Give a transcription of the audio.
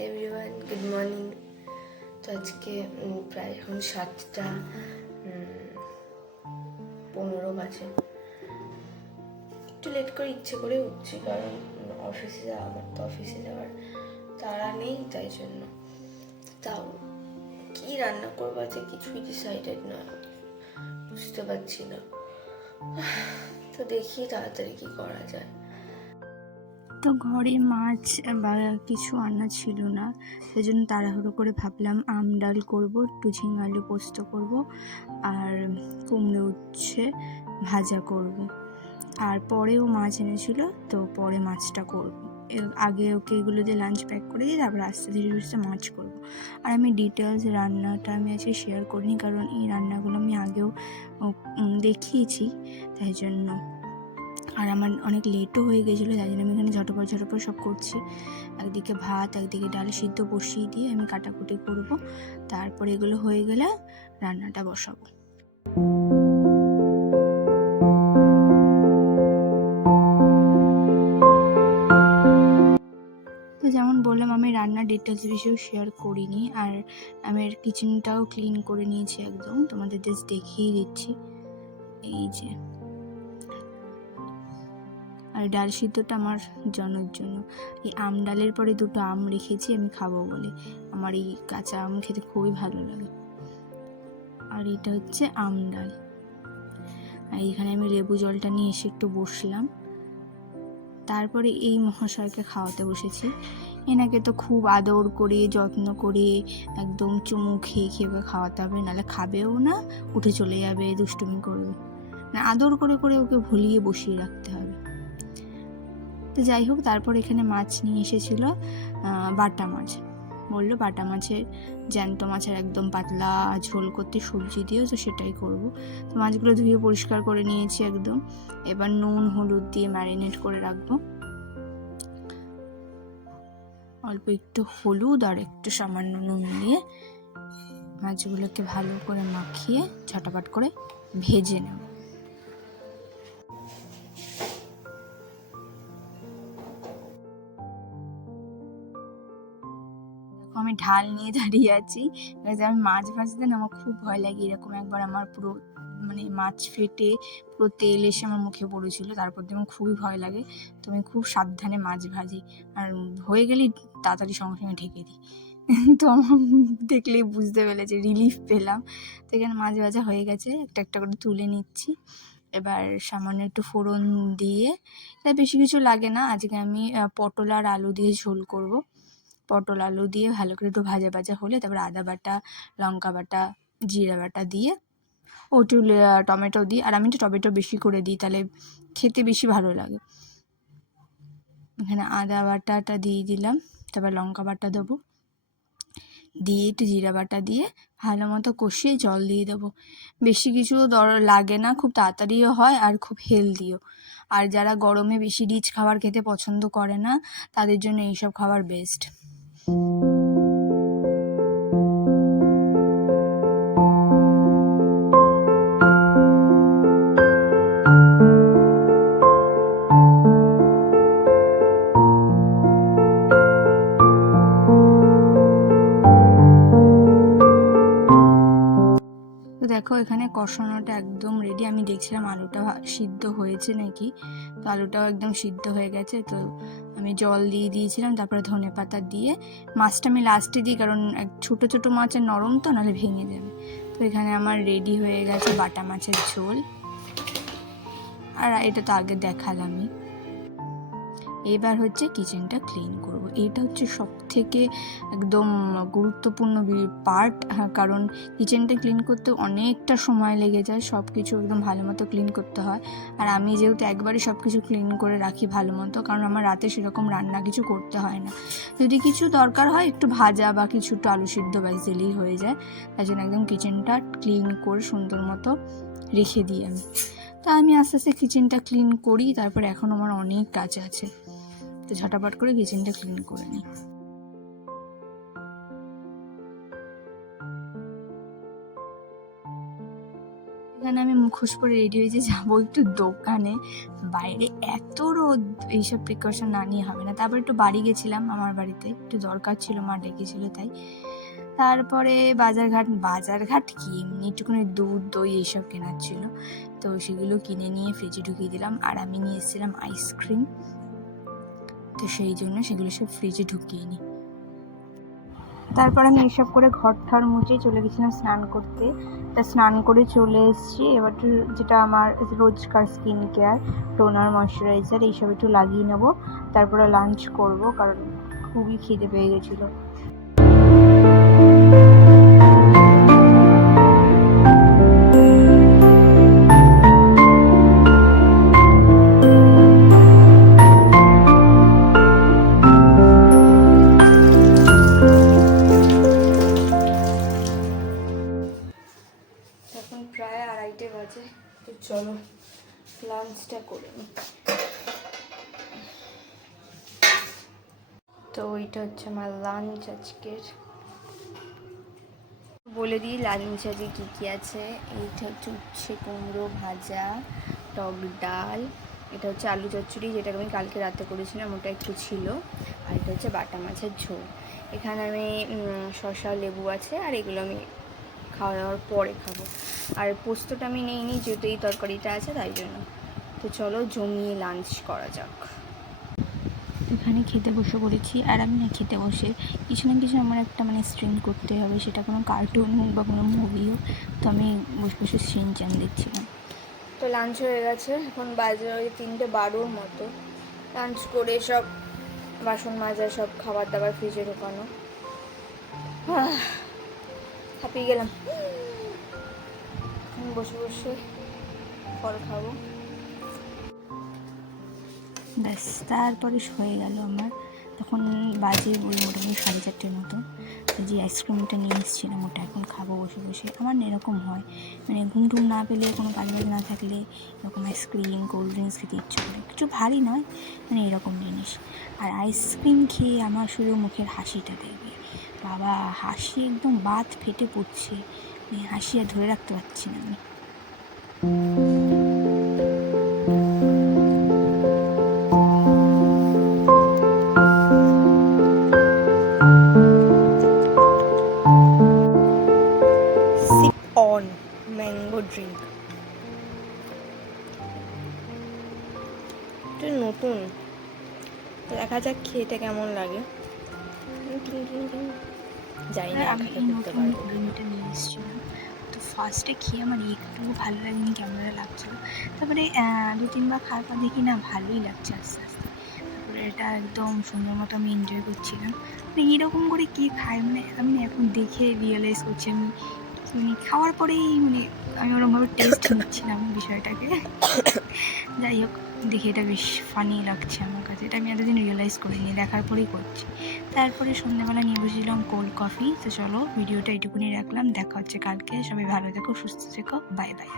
Hi everyone, good morning. তো আজকে প্রায় এখন 7:15 বাজে। একটু লেট করে ইচ্ছে করে উঠছি, কারণ আমার তো অফিসে যাওয়ার তাড়া নেই, তাই জন্য। তাও কি রান্না করবো আজকে কিছুই ডিসাইডেড নয়, বুঝতে পারছি না। তো দেখি তাড়াতাড়ি কি করা যায়। তো ঘরে মাছ বা কিছু আনা ছিল না, সেই জন্য তাড়াহুড়ো করে ভাবলাম আম ডাল করবো, একটু ঝিঙে আলু পোস্ত করব, আর কুমড়ো উচ্ছে ভাজা করব। আর পরেও মাছ এনেছিল, তো পরে মাছটা করব। আগে ওকে এগুলো দিয়ে লাঞ্চ প্যাক করে দিই, তারপর আস্তে ধীরে ধীরে মাছ করব। আর আমি ডিটেলস রান্নাটা আমি আজকে শেয়ার করিনি, কারণ এই রান্নাগুলো আমি আগেও দেখিয়েছি, তাই জন্য। আর আমার অনেক লেটও হয়ে গেছিলো, তাই জন্য আমি এখানে ঝটপট সব করছি। একদিকে ভাত, একদিকে ডাল সিদ্ধ বসিয়ে দিয়ে আমি কাটাকুটি করব, তারপর এগুলো হয়ে গেলে রান্নাটা বসাবো। তো যেমন বললাম, আমি রান্নার ডিটেলস বিষয়েও শেয়ার করিনি, আর আমি কিচেনটাও ক্লিন করে নিয়েছি একদম, তোমাদের জাস্ট দেখিয়ে দিচ্ছি। এই যে, আর ডাল সিদ্ধটা আমার জনের জন্য। এই আম ডালের পরে 2টো আম রেখেছি আমি খাবো বলে, আমার এই কাঁচা আম খেতে খুবই ভালো লাগে। আর এটা হচ্ছে আম ডাল। আর এখানে আমি লেবু জলটা নিয়ে এসে একটু বসলাম, তারপরে এই মহাশয়কে খাওয়াতে বসেছি। এনাকে তো খুব আদর করে যত্ন করে একদম চুমু খেয়ে খেয়ে খাওয়াতে হবে, নাহলে খাবেও না, উঠে চলে যাবে, দুষ্টুমি করবে। না, আদর করে করে ওকে ভুলিয়ে বসিয়ে রাখতে হবে। তো যাই হোক, তারপর এখানে মাছ নিয়ে এসেছিল, বাটা মাছ। বললো বাটা মাছের, জ্যান্ত মাছের একদম পাতলা ঝোল করতে সবজি দিয়েও, তো সেটাই করব। তো মাছগুলো ধুয়ে পরিষ্কার করে নিয়েছি একদম। এবার নুন হলুদ দিয়ে ম্যারিনেট করে রাখবো। অল্প একটু হলুদ আর একটু সামান্য নুন দিয়ে মাছগুলোকে ভালো করে মাখিয়ে ঝটাপট করে ভেজে নেব। আমি ঢাল নিয়ে দাঁড়িয়ে আছি, আমি মাছ ভাজতে না আমার খুব ভয় লাগে। এরকম একবার আমার পুরো মাছ ফেটে পুরো তেল এসে আমার মুখে পড়েছিল, তারপর দিয়ে আমার খুবই ভয় লাগে। তো আমি খুব সাবধানে মাছ ভাজি, আর হয়ে গেলেই তাড়াতাড়ি সঙ্গে সঙ্গে ঢেকে দিই। তো আমার দেখলেই বুঝতে পেরেছে, রিলিফ পেলাম। তো এখানে মাছ ভাজা হয়ে গেছে, একটা একটা করে তুলে নিচ্ছি। এবার সামান্য একটু ফোড়ন দিয়ে, এটা বেশি কিছু লাগে না, আজকে আমি পটল আর আলু দিয়ে ঝোল করব। পটল আলু দিয়ে ভালো করে একটু ভাজা ভাজা হলে তারপর আদা বাটা, লঙ্কা বাটা, জিরা বাটা দিয়ে, একটু টমেটো দিই। আর আমি তো টমেটো বেশি করে দিই, তাহলে খেতে বেশি ভালো লাগে। এখানে আদা বাটাটা দিয়ে দিলাম, তারপর লঙ্কা বাটা দেবো, দিয়ে একটু জিরা বাটা দিয়ে ভালো মতো কষিয়ে জল দিয়ে দেবো। বেশি কিছু লাগে না, খুব তাড়াতাড়িও হয় আর খুব হেলদিও। আর যারা গরমে বেশি রিচ খাবার খেতে পছন্দ করে না, তাদের জন্য এইসব খাবার বেস্ট। তো দেখো, এখানে কষানোটা একদম রেডি। আমি দেখছিলাম আলুটা সিদ্ধ হয়েছে নাকি, তো আলুটাও একদম সিদ্ধ হয়ে গেছে। তো আমি জল দিয়ে দিয়েছিলাম, তারপরে ধনে পাতা দিয়ে, মাছটা আমি লাস্টে দিই, কারণ ছোটো ছোটো মাছ আর নরম তো, নাহলে ভেঙে যাবে। তো এখানে আমার রেডি হয়ে গেছে বাটা মাছের ঝোল, আর এটা তো আগে দেখালামই। এবার হচ্ছে কিচেনটা ক্লিন করব। এটা হচ্ছে সব থেকে একদম গুরুত্বপূর্ণ পার্ট, কারণ কিচেনটা ক্লিন করতে অনেকটা সময় লেগে যায়, সব কিছু একদম ভালো মতো ক্লিন করতে হয়। আর আমি যেহেতু একবারে সব কিছু ক্লিন করে রাখি ভালো মতো, কারণ আমার রাতে সেরকম রান্না কিছু করতে হয় না, যদি কিছু দরকার হয় একটু ভাজা বা কিছু একটু আলু সিদ্ধ ব্যাস দিলেই হয়ে যায়। তাই জন্য একদম কিচেনটা ক্লিন করে সুন্দর মতো রেখে দিই আমি। তা আমি আস্তে আস্তে কিচেনটা ক্লিন করি, তারপর এখন আমার অনেক কাজ আছে, তো ঝটাপট করে কিচেনটা ক্লিন করে নিই। এখানে আমি মুখোশ পরে রেডি হয়েছে, যাবো একটু দোকানে, বাইরে এত রোদ, এইসব প্রিকশন না নিয়ে হবে না। তারপর একটু বাড়ি গেছিলাম, আমার বাড়িতে একটু দরকার ছিল, মা ডেকেছিল তাই। তারপরে বাজারঘাট কি এমনি একটুখানি দুধ দই এইসব কেনার ছিল, তো সেগুলো কিনে নিয়ে ফ্রিজে ঢুকিয়ে দিলাম। আর আমি নিয়ে এসেছিলাম আইসক্রিম, তো সেই জন্য সেগুলো সব ফ্রিজে ঢুকিয়ে নিই। তারপর আমি এইসব করে ঘর ঠর মুছে চলে গেছিলাম স্নান করতে। তা স্নান করে চলে এসেছি, এবার একটু যেটা আমার রোজকার স্কিন কেয়ার, টোনার, ময়শ্চারাইজার এইসব একটু লাগিয়ে নেবো, তারপরে লাঞ্চ করব, কারণ খুবই খিদে পেয়ে গেছিলো। এখন প্রায় 2:30 বাজে, তো চলো লাঞ্চটা করে নিই। তো এইটা হচ্ছে আমার লাঞ্চ আজকের। বলে দিই লাঞ্চ আজকে কী কী আছে। এইটা হচ্ছে উচ্ছে কুমড়ো ভাজা, টক ডাল, এটা হচ্ছে আলু চচ্চড়ি, যেটা আমি কালকে রাতে করেছিলাম, ওটা একটু ছিল, আর এটা হচ্ছে বাটা মাছের ঝোল। এখানে আমি শসা লেবু আছে, আর এগুলো আমি খাওয়া দাওয়ার পরে খাবো। আর পোস্তটা আমি নিইনি, যেহেতু এই তরকারিটা আছে তাই জন্য। তো চলো জমিয়ে লাঞ্চ করা যাক। এখানে খেতে বসে পড়েছি, আর আমি না খেতে বসে কিছু না কিছু আমার একটা স্ট্রিম করতে হবে, সেটা কোনো কার্টুন হোক বা কোনো মুভি হোক। তো আমি বসে বসে সিনচ্যান দেখছিলাম। তো লাঞ্চ হয়ে গেছে, এখন বাজে ওই 3:12 মতো। লাঞ্চ করে সব বাসন মাজা, সব খাবার দাবার ফ্রিজে ঢোকানো, হাঁপিয়ে গেলাম। বসে বসে ফল খাবো, ব্যাস। তারপরে হয়ে গেল আমার, তখন বাজে ওই মোটামুটি 4:30 মতো। যে আইসক্রিমটা নিয়ে এসেছিলাম ওটা এখন খাবো বসে বসে। আমার এরকম হয়, ঘুম টুম না পেলে, কোনো কাজ বাজ না থাকলে এরকম আইসক্রিম কোল্ড ড্রিঙ্কস খেতে ইচ্ছে করে, কিছু ভারী নয়, এরকম জিনিস। আর আইসক্রিম খেয়ে আমার শুধু মুখের হাসিটা দেখবে, বাবা হাসি একদম বাত ফেটে পড়ছে, হাসি আর ধরে রাখতে পারছি না আমি। ম্যাঙ্গো ড্রিঙ্ক নতুন, দেখা যাক খেতে কেমন লাগে। জানি না আমি করতে পারবো। ড্রিঙ্কটা নিয়ে এসেছিলাম, তো ফার্স্টে খেয়ে আমার একটু ভালো লাগেনি, কেমন লাগছিলো। তারপরে 2-3 বার খাওয়ার পর দেখি না ভালোই লাগছে আস্তে আস্তে। তারপরে এটা একদম সুন্দর মতো আমি এনজয় করছিলাম। এরকম করে কে খায়, আমি এখন দেখে রিয়েলাইজ করছি, আমি খাওয়ার পরেই আমি ওরকমভাবে টেস্ট নিচ্ছিলাম বিষয়টাকে। যাই হোক, দেখে এটা বেশ ফানি লাগছে আমার কাছে, এটা আমি এতদিন রিয়েলাইজ করিনি, দেখার পরেই করছি। তারপরে সন্ধ্যাবেলা নিয়ে বসেছিলাম কোল্ড কফি। তো চলো ভিডিওটা এইটুকুনি রাখলাম, দেখা হচ্ছে কালকে। সবাই ভালো থেকো, সুস্থ থেকো, বাই বাই।